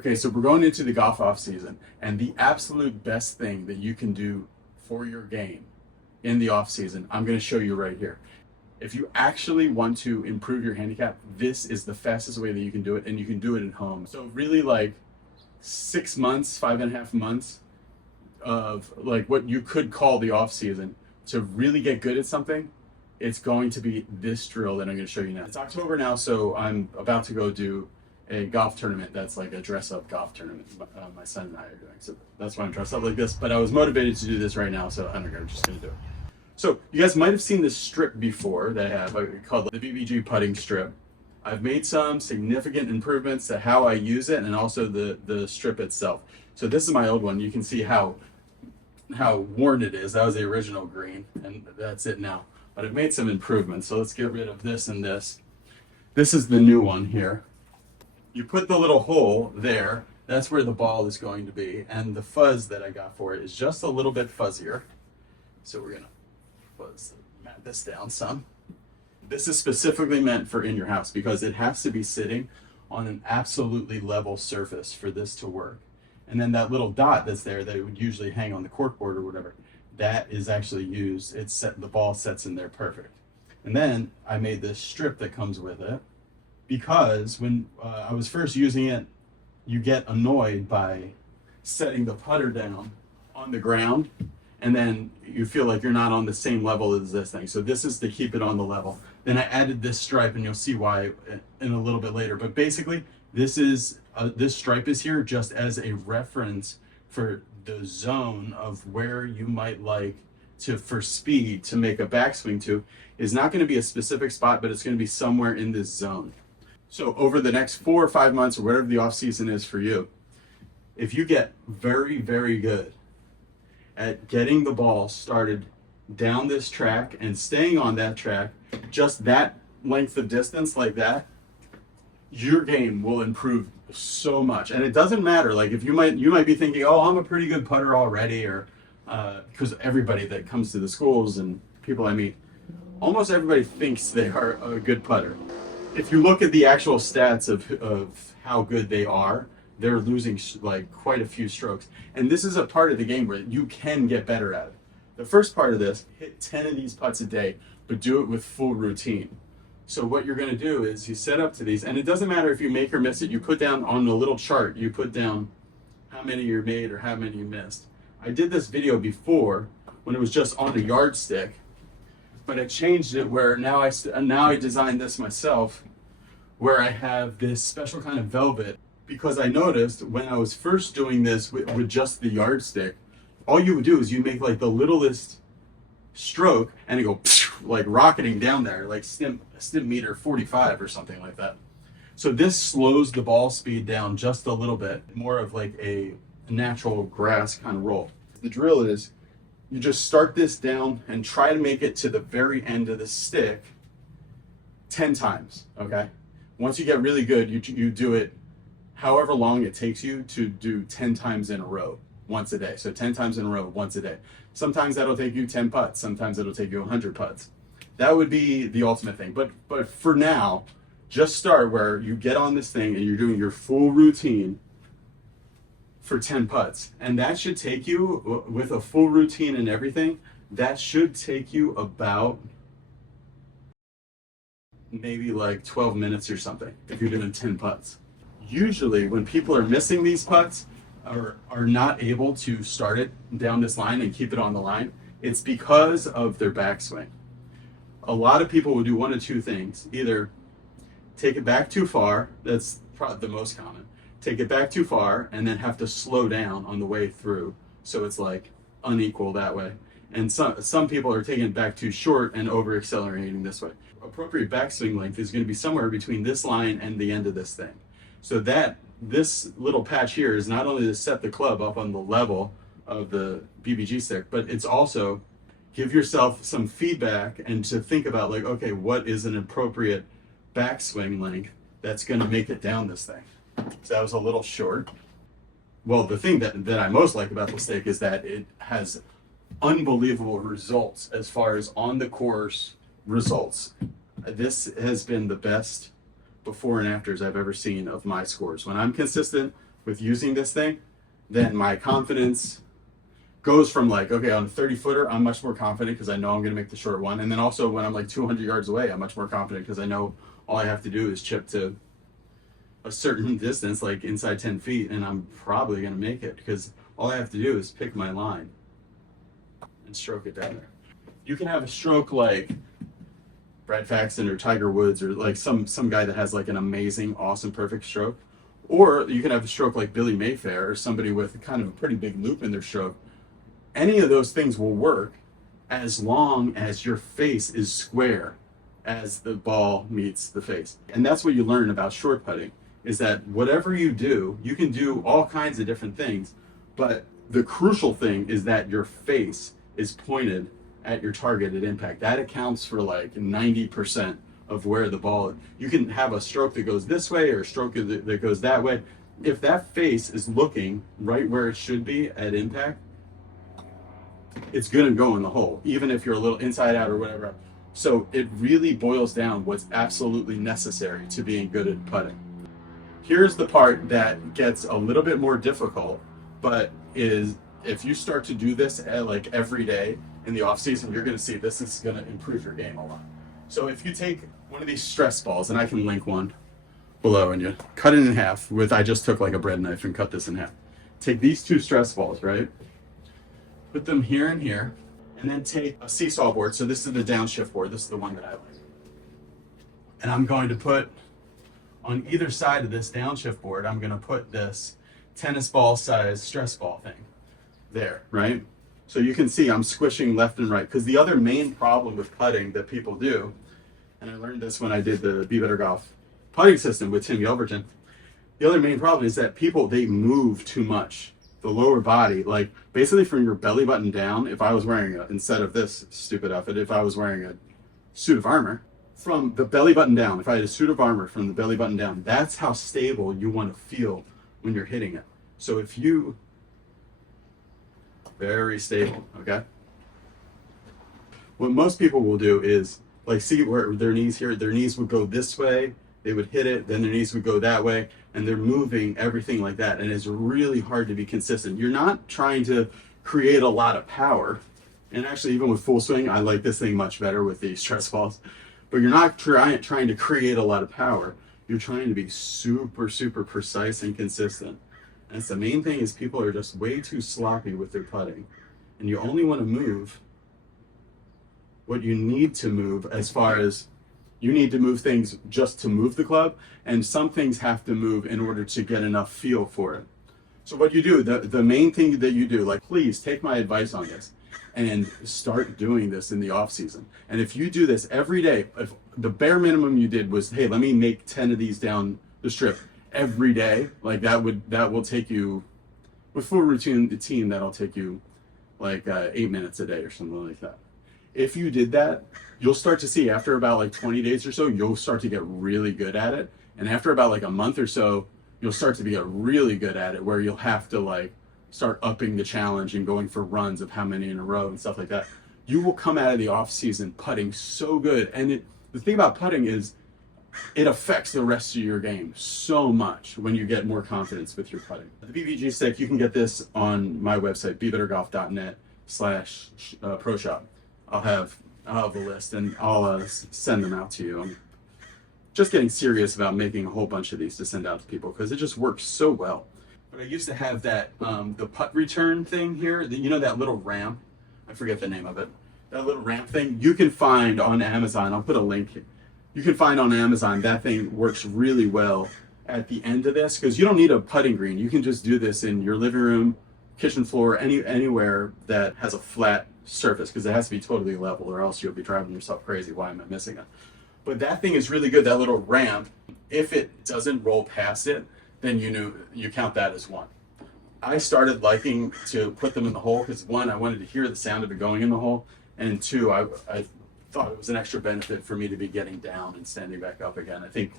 Okay, so we're going into the golf off season, and the absolute best thing that you can do for your game in the off season, I'm going to show you right here. If you actually want to improve your handicap, this is the fastest way that you can do it, and you can do it at home. So really, like 6 months, 5.5 months of like what you could call the off season to really get good at something, it's going to be this drill that I'm going to show you now. It's October now, so I'm about to go do a golf tournament that's like a dress-up golf tournament my son and I are doing. So that's why I'm dressed up like this. But I was motivated to do this right now, so I don't know, I'm just going to do it. So you guys might have seen this strip before that I have called the BBG putting strip. I've made some significant improvements to how I use it and also the strip itself. So this is my old one. You can see how worn it is. That was the original green, and that's it now. But I've made some improvements. So let's get rid of this and this. This is the new one here. You put the little hole there, that's where the ball is going to be, and the fuzz that I got for it is just a little bit fuzzier. So we're gonna mat this down some. This is specifically meant for in your house because it has to be sitting on an absolutely level surface for this to work. And then that little dot that's there that would usually hang on the corkboard or whatever, that is actually used, the ball sets in there perfect. And then I made this strip that comes with it, because when I was first using it, you get annoyed by setting the putter down on the ground, and then you feel like you're not on the same level as this thing. So this is to keep it on the level. Then I added this stripe, and you'll see why in a little bit later. But basically, this stripe is here just as a reference for the zone of where you might like for speed to make a backswing to. Is not going to be a specific spot, but it's going to be somewhere in this zone. So over the next 4 or 5 months, or whatever the off season is for you, if you get very, very good at getting the ball started down this track and staying on that track, just that length of distance like that, your game will improve so much. And it doesn't matter, like if you might be thinking, oh, I'm a pretty good putter already, or because everybody that comes to the schools and people I meet, almost everybody thinks they are a good putter. If you look at the actual stats of how good they are, they're losing like quite a few strokes. And this is a part of the game where you can get better at it. The first part of this, hit 10 of these putts a day, but do it with full routine. So what you're going to do is you set up to these, and it doesn't matter if you make or miss it. You put down on the little chart, you put down how many you made or how many you missed. I did this video before when it was just on the yardstick, but I changed it where now I designed this myself, where I have this special kind of velvet, because I noticed when I was first doing this with just the yardstick, all you would do is you make like the littlest stroke and it go like rocketing down there, like stim meter 45 or something like that. So this slows the ball speed down just a little bit, more of like a natural grass kind of roll. The drill is you just start this down and try to make it to the very end of the stick 10 times, okay? Once you get really good, you do it however long it takes you to do 10 times in a row, once a day. So 10 times in a row, once a day. Sometimes that'll take you 10 putts. Sometimes it'll take you 100 putts. That would be the ultimate thing. But for now, just start where you get on this thing and you're doing your full routine for 10 putts. And that should take you, with a full routine and everything, that should take you about maybe like 12 minutes or something if you're doing 10 putts. Usually when people are missing these putts or are not able to start it down this line and keep it on the line, it's because of their backswing. A lot of people will do one of two things. Either take it back too far, that's probably the most common, take it back too far and then have to slow down on the way through, so it's like unequal that way. And some people are taking it back too short and over accelerating this way. Appropriate backswing length is going to be somewhere between this line and the end of this thing. So that this little patch here is not only to set the club up on the level of the BBG stick, but it's also give yourself some feedback and to think about like, okay, what is an appropriate backswing length that's going to make it down this thing. So that was a little short. Well, the thing that I most like about the stick is that it has unbelievable results as far as on the course results. This has been the best before and afters I've ever seen of my scores. When I'm consistent with using this thing, then my confidence goes from like, okay, on a 30-footer, I'm much more confident because I know I'm going to make the short one. And then also when I'm like 200 yards away, I'm much more confident because I know all I have to do is chip to a certain distance, like inside 10 feet, and I'm probably going to make it because all I have to do is pick my line and stroke it down there. You can have a stroke like Brad Faxon or Tiger Woods or like some guy that has like an amazing, awesome, perfect stroke. Or you can have a stroke like Billy Mayfair or somebody with kind of a pretty big loop in their stroke. Any of those things will work as long as your face is square as the ball meets the face. And that's what you learn about short putting, is that whatever you do, you can do all kinds of different things, but the crucial thing is that your face is pointed at your target at impact. That accounts for like 90% of where the ball is. You can have a stroke that goes this way or a stroke that goes that way. If that face is looking right where it should be at impact, it's gonna go in the hole, even if you're a little inside out or whatever. So it really boils down what's absolutely necessary to being good at putting. Here's the part that gets a little bit more difficult, but is if you start to do this like every day in the off season, you're gonna see this is gonna improve your game a lot. So if you take one of these stress balls, and I can link one below, and you cut it in half with, I just took like a bread knife and cut this in half. Take these two stress balls, right? Put them here and here, and then take a seesaw board. So this is the downshift board. This is the one that I like. And I'm going to put on either side of this downshift board, I'm going to put this tennis ball size stress ball thing there, right? So you can see I'm squishing left and right, because the other main problem with putting that people do, and I learned this when I did the Be Better Golf putting system with Tim Yelverton, the other main problem is that people, they move too much. The lower body, like basically from your belly button down, if I was wearing instead of this stupid outfit, if I was wearing a suit of armor, from the belly button down, if I had a suit of armor from the belly button down, that's how stable you want to feel when you're hitting it. So if you, very stable, okay? What most people will do is like, see where their knees here, their knees would go this way, they would hit it, then their knees would go that way, and they're moving everything like that. And it's really hard to be consistent. You're not trying to create a lot of power. And actually, even with full swing, I like this thing much better with these stress balls. But you're not trying to create a lot of power. You're trying to be super, super precise and consistent. And it's the main thing is people are just way too sloppy with their putting. And you only want to move what you need to move, as far as you need to move things just to move the club, and some things have to move in order to get enough feel for it. So what you do, the main thing that you do, like, please take my advice on this and start doing this in the off season. And if you do this every day, if the bare minimum you did was, hey, let me make 10 of these down the strip every day, like that will take you, with full routine, that'll take you like 8 minutes a day or something like that. If you did that, you'll start to see after about like 20 days or so, you'll start to get really good at it. And after about like a month or so, you'll start to get really good at it, where you'll have to like start upping the challenge and going for runs of how many in a row and stuff like that. You will come out of the off season putting so good. And the thing about putting is it affects the rest of your game so much when you get more confidence with your putting. The BBG stick, you can get this on my website, bbettergolf.net/pro shop. I'll have a list, and I'll send them out to you. I'm just getting serious about making a whole bunch of these to send out to people because it just works so well. But I used to have that, the putt return thing here, you know, that little ramp, I forget the name of it, that little ramp thing, you can find on Amazon. I'll put a link here. You can find on Amazon, that thing works really well at the end of this, because you don't need a putting green. You can just do this in your living room, kitchen floor, anywhere that has a flat surface, because it has to be totally level or else you'll be driving yourself crazy. Why am I missing it? But that thing is really good, that little ramp. If it doesn't roll past it, then you count that as one. I started liking to put them in the hole because, one, I wanted to hear the sound of it going in the hole, and two, I thought it was an extra benefit for me to be getting down and standing back up again. I think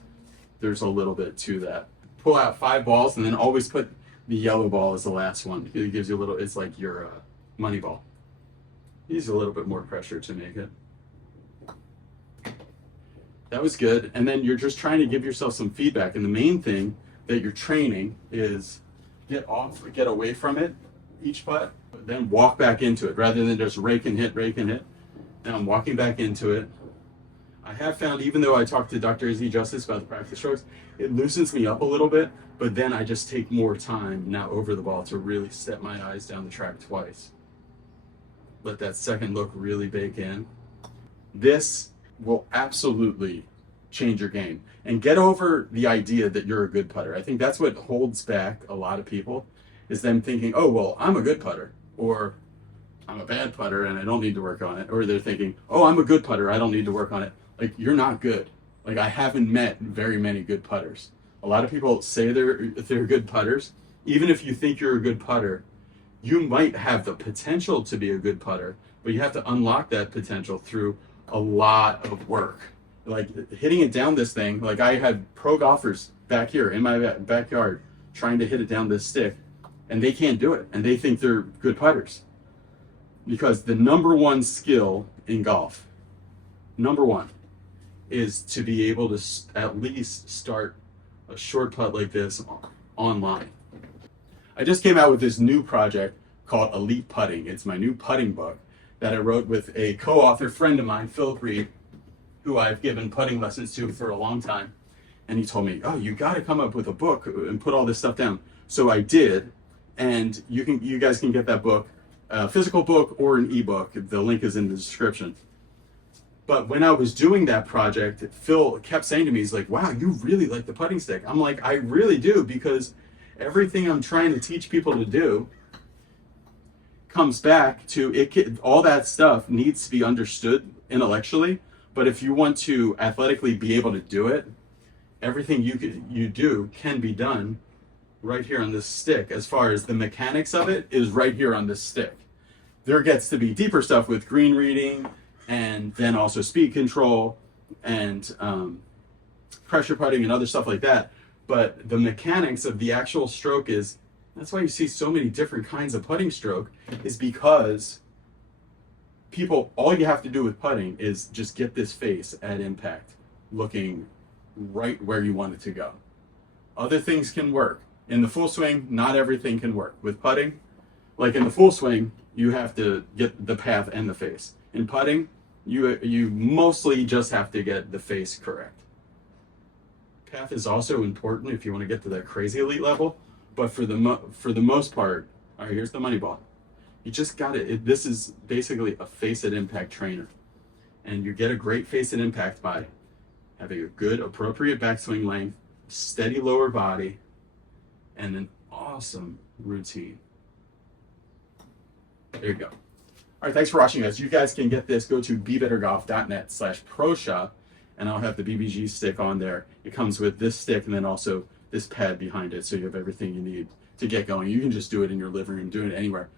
there's a little bit to that. Pull out 5 balls and then always put the yellow ball as the last one. It gives you a little, it's like your money ball. Needs a little bit more pressure to make it. That was good. And then you're just trying to give yourself some feedback. And the main thing that you're training is get away from it each putt, but then walk back into it rather than just rake and hit. Now I'm walking back into it. I have found, even though I talked to Dr. Izzy Justice about the practice strokes, it loosens me up a little bit, but then I just take more time now over the ball to really set my eyes down the track twice. Let that second look really bake in. This will absolutely change your game and get over the idea that you're a good putter. I think that's what holds back a lot of people, is them thinking, oh, well, I'm a good putter, or I'm a bad putter and I don't need to work on it. Or they're thinking, oh, I'm a good putter, I don't need to work on it. Like, you're not good. Like, I haven't met very many good putters. A lot of people say they're good putters. Even if you think you're a good putter, you might have the potential to be a good putter, but you have to unlock that potential through a lot of work. Like, hitting it down this thing, like I had pro golfers back here in my backyard trying to hit it down this stick, and they can't do it, and they think they're good putters. Because the number one skill in golf, number one, is to be able to at least start a short putt like this online. I just came out with this new project called Elite Putting. It's my new putting book that I wrote with a co-author friend of mine, Phil Reed, who I've given putting lessons to for a long time. And he told me, oh, you got to come up with a book and put all this stuff down. So I did, and you guys can get that book, a physical book or an ebook. The link is in the description. But when I was doing that project, Phil kept saying to me, he's like, wow, you really like the putting stick. I'm like, I really do, because everything I'm trying to teach people to do comes back to it. All that stuff needs to be understood intellectually, but if you want to athletically be able to do it, everything you do can be done right here on this stick. As far as the mechanics of it is right here on this stick. There gets to be deeper stuff with green reading, and then also speed control and pressure putting and other stuff like that. But the mechanics of the actual stroke that's why you see so many different kinds of putting stroke, is because all you have to do with putting is just get this face at impact looking right where you want it to go. Other things can work. In the full swing, not everything can work. With putting, like in the full swing, you have to get the path and the face. In putting, you mostly just have to get the face correct. Path is also important if you want to get to that crazy elite level, but for the most part, all right, here's the money ball. You just got it. This is basically a face at impact trainer, and you get a great face at impact by having a good, appropriate backswing length, steady lower body, and an awesome routine. There you go. All right, thanks for watching, guys. You guys can get this. Go to bebettergolf.net/pro-shop, and I'll have the BBG stick on there. It comes with this stick and then also this pad behind it, so you have everything you need to get going. You can just do it in your living room, do it anywhere.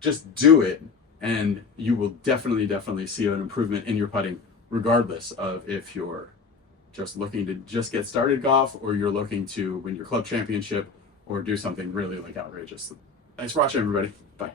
Just do it, and you will definitely see an improvement in your putting, regardless of if you're just looking to just get started golf, or you're looking to win your club championship, or do something really like outrageous. Thanks for watching, everybody. Bye.